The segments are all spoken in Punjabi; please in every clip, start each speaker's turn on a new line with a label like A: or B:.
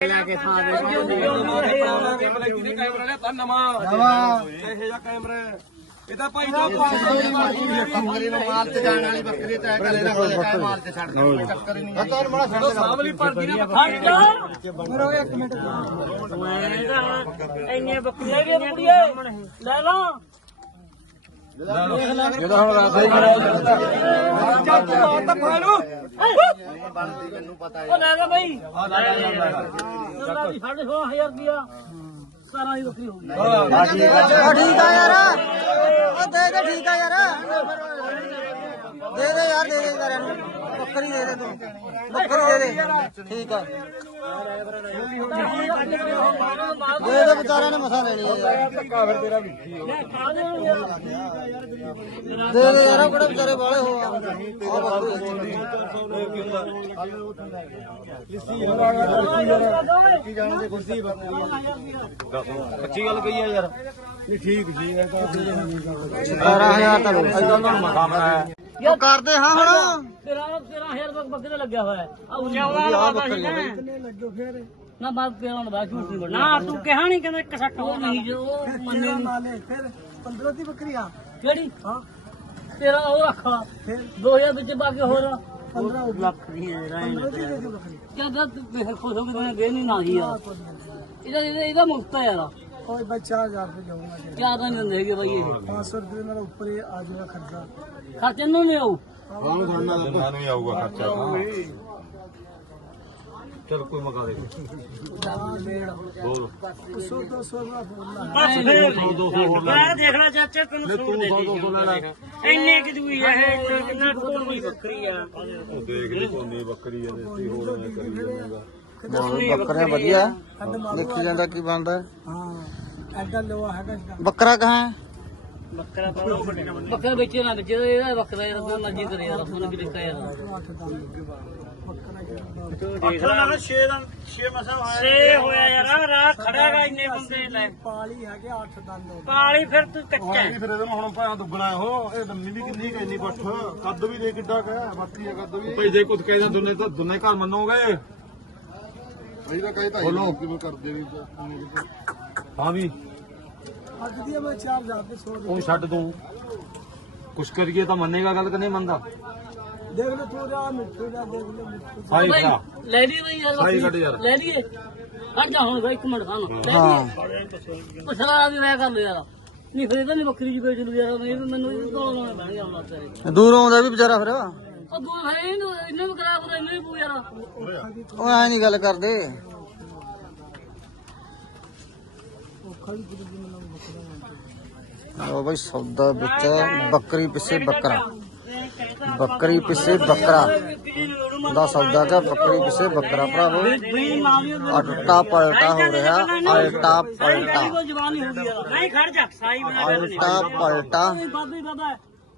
A: ਲੈ ਕੇ ਥਾਂ ਦੇ
B: ਤਾਂ ਤਾਂ ਦਾ
A: ਬੱਕਰੀ ਨੂੰ ਮਾਲ ਤੇ ਜਾਣ ਵਾਲੀ ਬੱਕਰੀ ਤਾਂ ਕਲੇ ਨਾ ਕੋਈ ਕਾਇ ਮਾਲ ਤੇ ਛੱਡ ਦੇ ਚੱਕਰ ਹੀ ਨਹੀਂ
B: ਸਾਹਮਣੇ ਪਰਦੀ ਨਾ
C: ਹਟ ਜਾ। ਇੰਨੇ ਬੱਕਰੀਆਂ ਵੀ ਕੁੜੀਏ ਲੈ ਲਾ।
A: ਬਣਦੀ ਮੈਨੂੰ ਪਤਾ
C: ਉਹ ਲੈ ਲੈ ਬਈ ਲੱਲਾ ਦੀ 16000 ਰੁਪਿਆ 17 ਦੀ ਬੱਕਰੀ ਹੋਊਗੀ
D: ਠੀਕ ਆ ਯਾਰ ਉਹ ਦੇ ਦੇ ਠੀਕ ਆ ਯਾਰ, ਦੇ ਦੇ ਯਾਰ ਦੇ ਦੇ ਯਾਰ ਇਹਨੂੰ। ਬੱਕਰੀ ਦੇ ਦੇ ਤੂੰ। ਬੱਕਰੀ ਦੇ ਦੇ ਠੀਕ ਆ। ਦੇ ਦੇ ਵਿਚਾਰਿਆਂ ਨੇ ਮਸਾ ਲੈਣੀ ਆ ਯਾਰ
C: ਲੈ ਖਾ ਦੇ ਹੁਣ ਯਾਰ।
D: ਦੇ ਦੇ ਯਾਰ, ਉਹ ਕਿਹੜੇ ਵਿਚਾਰੇ ਵਾਲੇ ਹੋ? ਆ ਆਹ ਬੱਕਰੀ
B: ਅੱਛੀ ਗੱਲ ਕਹੀ ਆ ਯਾਰ
D: 17000 ਤਾਂ ਲੋ ਉਹ ਕਰਦੇ ਹਾਂ ਹੁਣ।
C: ਤੇਰਾ 13000 ਰੁਪਏ ਬੱਕਰੇ ਲੱਗਿਆ ਹੋਇਆ। ਹੈ ਆ ਉੱਚਾ
D: ਆ ਬੱਕਰੀ ਆ ਬਈ।
C: ਨਾ ਬਾਤ ਕਿਹੜਾ ਹੁੰਦਾ ਝੂਠ ਨਹੀਂ ਬੋਲਣਾ ਨਾ ਤੂੰ ਕਿਹਾ ਨਹੀਂ ਕਹਿੰਦਾ 160 ਉਹ ਨਹੀਂ ਜੋ ਮੰਨੇ ਨਹੀਂ
D: ਫਿਰ 15 ਦੀ ਬੱਕਰੀ ਆ।
C: ਕਿਹੜੀ? ਹਾਂ। ਤੇਰਾ ਉਹ ਰੱਖਾ 2000 ਵਿੱਚ ਬਾਕੀ ਹੋਰ 15 ਲੱਖ ਦੀ ਹੈ ਰਹਿਣ ਕਿਆ ਤੂੰ ਫਿਰ ਖੁਸ਼ ਹੋ ਕੇ ਦੇ ਨਹੀਂ ਨਾ ਹੀ ਆ। ਇਹਦਾ ਇਹਦਾ ਮੁਫਤ ਹੈ ਯਾਰ।
D: ਕੋਈ ਬਾਈ 4000 ਰੁਪਏ ਜਾਊਗਾ
C: ਕਿਆ ਤਾਂ ਨਹੀਂ ਦਿੰਦੇ ਹੈਗੇ ਬਾਈ ਇਹ?
D: 500 ਰੁਪਏ ਮੇਰਾ ਉੱਪਰ ਹੀ ਆ ਜਾਊਗਾ ਖਰਚਾ।
C: ਖਰਚੇ ਨੂੰ ਨਹੀਂ ਆਉ
B: ਮੈਨੂੰ ਹੀ ਆਊਗਾ ਖਰਚਾ ਤਾਂ। ਚਲ ਕੋਈ ਮਗਾ ਦੇ। ਦੋ
D: 100 200 ਦਾ ਬੋਲਣਾ
C: ਬਸ ਫਿਰ। ਮੈਂ ਦੇਖਣਾ ਚਾਚਾ ਤੈਨੂੰ ਸੂਟ ਦੇ ਇੰਨੇ ਕਿ ਦੂਈ ਹੈ ਇੰਨੇ ਕਿੰਨਾ ਕੋਲ ਕੋਈ ਬੱਕਰੀ ਆ।
B: ਉਹ ਦੇਖ ਲਈ ਕੋਨੀ ਬੱਕਰੀ ਆ ਦੇਸੀ ਹੋਰ ਮੈਂ ਕਰੀ ਜਾਊਗਾ।
D: ਬੱਕਰੇ ਵਧੀਆ ਦੇਖੀ ਜਾਂਦਾ ਕੀ ਬਣਦਾ। ਹਾਂ। ਐਡਾ ਲੋਹਾ ਹੈਗਾ ਬੱਕਰਾ ਕਹਾਂ ਹੈ?
C: ਬੱਕਰਾ ਪਾਉਣਾ ਬੱਕਰਾ ਵੇਚੇ ਨਾ ਵੇਚੇ ਇਹਦਾ ਬੱਕਰਾ ਯਾਰ ਕੋਈ ਮਰਜ਼ੀ ਕਰੇ ਯਾਰ ਆਪਾਂ ਨੂੰ ਕੀ ਦਿੱਕਤ ਯਾਰ ਦੇਖ ਲੈ 6 ਦਾ 6 ਮਸਾ ਹੋਇਆ 6 ਹੋਇਆ ਯਾਰ ਰਾਹ ਖੜਾਗਾ ਇੰਨੇ ਬੰਦੇ ਲੈ।
D: ਪਾਲੀ ਹੈਗੇ 8 ਦੰਦ
C: ਪਾਲੀ ਫਿਰ ਤੂੰ ਕੱਚਾ ਹੈ।
B: ਫਿਰ ਇਹਦੇ ਹੁਣ ਭਾਂ ਦੁੱਗਣਾ ਉਹ ਇਹ ਲੰਮੀ ਵੀ ਕਿੰਨੀ ਕਿੰਨੀ ਪੱਠ ਕੱਦ ਵੀ ਦੇ ਕਿੱਡਾ ਕਾ ਬਾਕੀ ਆ ਕੱਦ ਵੀ। ਭਾਈ ਜੇ ਕੁਝ ਕਹਿੰਦੇ ਦੁਨੇ ਤਾਂ ਦੁਨੇ ਘਰ ਮੰਨੋਗੇ? ਅਸੀਂ ਤਾਂ ਕਹੇ ਤਾਂ ਬੋਲੋ। ਕਿਵੇਂ ਕਰਦੇ ਵੀ ਹਾਂ ਵੀ।
D: ਅੱਜ ਦੀ ਮੈਂ 4000 ਤੇ 100
B: ਉਹ ਛੱਡ ਦੂੰ ਕੁਛ ਕਰੀਏ ਤਾਂ ਮੰਨੇਗਾ ਗੱਲ ਕਿ ਨਹੀਂ ਮੰਨਦਾ?
D: ਦੇਖ ਲੈ ਥੋੜਾ ਮਿੱਠੂ ਦਾ ਦੇਖ ਲੈ ਮਿੱਠੂ
B: ਹਾਈ ਭਰਾ।
C: ਲੈ ਲਈ ਬਈ ਯਾਰ
B: ਸਾਈ ਕੱਢ ਯਾਰ।
C: ਲੈ ਲਈਏ। ਕੱਢ ਜਾ ਹੁਣ ਬਈ ਇੱਕ ਮਿੰਟ ਖਾਣਾ ਲੈ ਲਈਏ। ਪੁੱਛਣਾ ਵੀ ਮੈਂ ਕਰ ਲਿਆ। ਨਹੀਂ ਫਿਰ ਇਹਦਾ ਨਹੀਂ ਬੱਕਰੀ ਜੀ ਵੇਚ ਲੂ ਯਾਰ ਮੈਨੂੰ ਮੈਨੂੰ ਇਹ ਕੋਲ ਲਾਉਣਾ ਪੈਣਗੇ ਹੁਣ ਤੇਰੇ
D: ਦੂਰ ਆਉਂਦਾ ਵੀ ਵਿਚਾਰਾ ਫਿਰ।
C: ਉਹ ਦੂਰ ਹੈ ਇਹਨੂੰ ਇਹਨੇ ਵੀ ਕਰਾ ਕਰ ਇਹਨੇ ਵੀ ਪੂ ਯਾਰ।
D: ਉਹ ਐ ਨਹੀਂ ਗੱਲ ਕਰਦੇ। ਉਹ ਬਈ ਸੌਦਾ ਵਿੱਚ ਬੱਕਰੀ ਪਿੱਛੇ ਬੱਕਰਾ। ਬੱਕਰੀ ਪਿੱਛੇ ਬੱਕਰਾ। ਦਾ ਸੌਦਾ ਦਾ ਬੱਕਰੀ ਪਿੱਛੇ ਬੱਕਰਾ ਭਰਾਵੋ। ਅਲਟਾ ਪਲਟਾ ਹੋ ਰਿਹਾ ਅਲਟਾ ਪਲਟਾ।
C: ਨਹੀਂ ਖੜ ਜਾ ਸਾਈ ਬਣਾ
D: ਅਲਟਾ ਪਲਟਾ।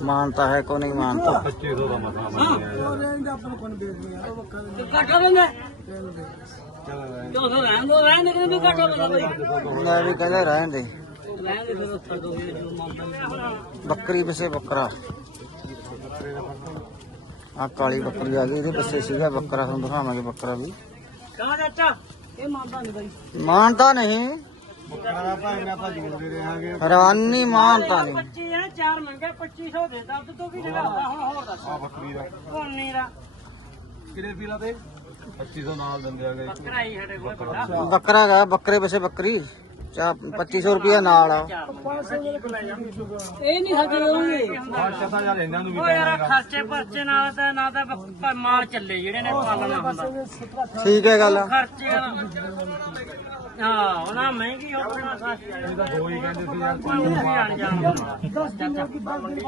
C: ਮਾਨਤਾ ਹੈ ਕੋ ਨਹੀਂ ਮਾਨਤਾ। ਮੈਂ ਵੀ
D: ਕਹਿੰਦਾ
C: ਰਹਿਣ ਦੇ।
D: ਬੱਕਰੀ ਪਿੱਛੇ ਬੱਕਰਾ। ਆ ਕਾਲੀ ਬੱਕਰੀ ਆ ਗਈ ਇਹਦੇ ਪਿੱਛੇ ਸੀਗਾ ਬੱਕਰਾ ਤੁਹਾਨੂੰ ਦਿਖਾਵਾਂਗੇ ਬੱਕਰਾ ਵੀ।
C: ਕਹਾਂ ਚਾਚਾ? ਇਹ ਮਾਨਤਾ ਨਹੀਂ ਬਈ।
D: ਮਾਨਤਾ ਨਹੀਂ।
B: ਬੱਕਰਾ ਭਾਈ ਨਾ ਆਪਾਂ ਜੋੜ ਦੇ ਰਹਾਂਗੇ
D: ਹੈਰਾਨੀ ਮਾਨਤਾ ਨਹੀਂ।
C: 25 ਹੈ ਚਾਰ ਮੰਗੇ 2500 ਦੇ ਦਰਦ ਤੋਂ ਵੀ ਜਗਾਦਾ ਹੁਣ ਹੋਰ ਦੱਸ।
B: ਆ ਬੱਕਰੀ ਦਾ।
C: ਕੋਨੀ ਦਾ
B: ਕਿਹੜੇ ਪੀਲਾ ਤੇ? 2500 ਨਾਲ ਦਿੰਦੇ ਆਗੇ
C: ਬੱਕਰਾ ਹੀ ਸਾਡੇ ਕੋਲ ਵੱਡਾ।
D: ਬੱਕਰਾ ਗਾ ਬੱਕਰੇ ਪਿੱਛੇ ਬੱਕਰੀ। ਚਾ 2500 ਰੁਪਏ ਨਾਲ ਆ।
E: ਇਹ ਨਹੀਂ ਸਾਡੇ ਹੋਣਗੇ
B: ਪਤਾ ਯਾਰ ਇਹਨਾਂ ਨੂੰ ਵੀ
E: ਉਹ ਯਾਰ ਖਰਚੇ ਪਰਚੇ ਨਾਲ ਤਾਂ ਨਾ ਤਾਂ ਪ- ਮਾਲ ਚੱਲੇ ਜਿਹੜੇ ਨੇ ਪਾਲਣਾ ਹੁੰਦਾ
D: ਠੀਕ ਹੈ ਗੱਲ।
E: ਖਰਚੇ ਹਾਂ ਉਹਨਾਂ ਮਹਿੰਗੀ ਹੋਣਾ ਸਸਤੀ।
B: ਦੋ ਹੀ ਕਹਿੰਦੇ ਸੀ ਯਾਰ।
E: ਕੋਈ ਵੀ ਅਣਜਾਣ ਬੰਦਾ।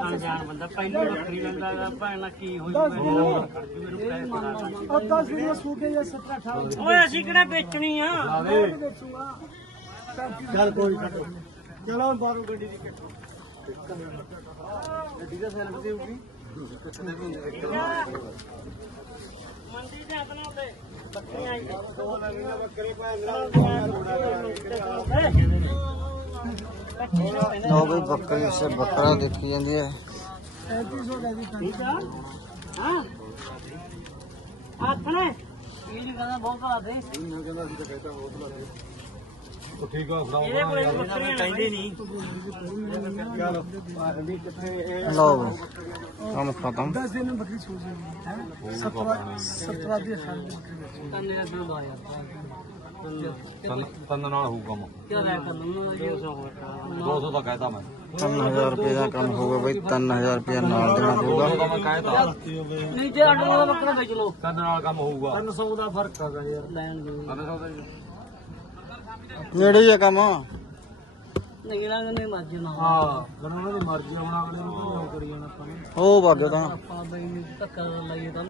E: ਅਣਜਾਣ ਬੰਦਾ ਪਹਿਲੀ ਬੱਕਰੀ ਲੈਂਦਾ ਗਾ, ਭੈਣ ਕੀ ਹੋਈ ਮੈਨੂੰ ਖੜ ਜੂ ਮੈਨੂੰ ਪੈਸੇ ਲਾ ਦੇ। ਓਏ ਅਸੀਂ ਕਿਹੜਾ ਵੇਚਣੀ ਆ? ਮੰਡੀ ਤੇ ਆਪਣਾ ਉੱਤੇ ਬੱਕਰੀਆਂ ਆਈ ਦੋ ਨਵੀਆਂ ਬੱਕਰੇ
D: ਲੋ ਬਈ ਬੱਕਰੀ ਸੇ ਬੱਕਰਾ ਦੇਖੀ ਜਾਂਦੀ ਹੈ।
E: ਠੀਕ ਆ ਹਾਂ ਆਪਣੇ ਇਹ ਨਹੀਂ ਕਹਿੰਦਾ ਬਹੁਤ ਆ ਦੇ
B: ਉਹ ਠੀਕ ਆ ਫੜਾਓ
E: ਇਹਦੇ ਕੋਲੇ ਬੱਕਰੀਆਂ ਕਹਿੰਦੇ ਨਹੀਂ
D: ਲੋ ਬਈ ਕੰਮ ਖਤਮ।
E: ਕੰਨੇ ਦਾ ਬਿਲ ਆਇਆ
B: ਤਨ ਤਨ ਨਾਲ ਹੋਊ ਕੰਮ।
E: ਕਿਆ ਰਾਇ ਕਰ ਲੂੰ 200 ਹੋਇਆ
B: 200 ਦਾ ਕਹਿਤਾ ਮੈਂ।
D: 3000 ਰੁਪਏ ਦਾ ਕੰਮ ਹੋਊਗਾ ਬਈ 3000 ਰੁਪਏ ਨਾਲ ਦੇਣਾ ਪਊਗਾ।
B: 200 ਦਾ ਮੈਂ ਕਹਿਤਾ।
E: ਨਹੀਂ ਤੇ ਅੱਡ ਦਾ ਬੱਕਰਾ ਵੇਚ ਲਓ।
B: ਤਨ ਨਾਲ ਕੰਮ ਹੋਊਗਾ।
E: 300 ਦਾ ਫ਼ਰਕ ਹੈਗਾ ਯਾਰ। ਲੈਣ ਦੇ
B: 300 ਦਾ ਜੀ।
D: ਨੇੜੇ ਹੀ ਆ ਕੰਮ।
E: ਨਹੀਂ ਨਾ ਨਹੀਂ ਮਰਜ਼ੀ ਨਾ
B: ਹਾਂ ਉਹਨਾਂ ਦੀ ਮਰਜ਼ੀ ਆਉਣਾ ਅਗਲੇ ਨੂੰ ਕਿਉਂ ਕਰੀ ਜਾਣਾ ਆਪਾਂ? ਨੇ
D: ਉਹ ਵਗ ਤਾਂ।
E: ਆਪਾਂ ਬਈ ਧੱਕਾ ਲਾਈਏ ਤਾਂ।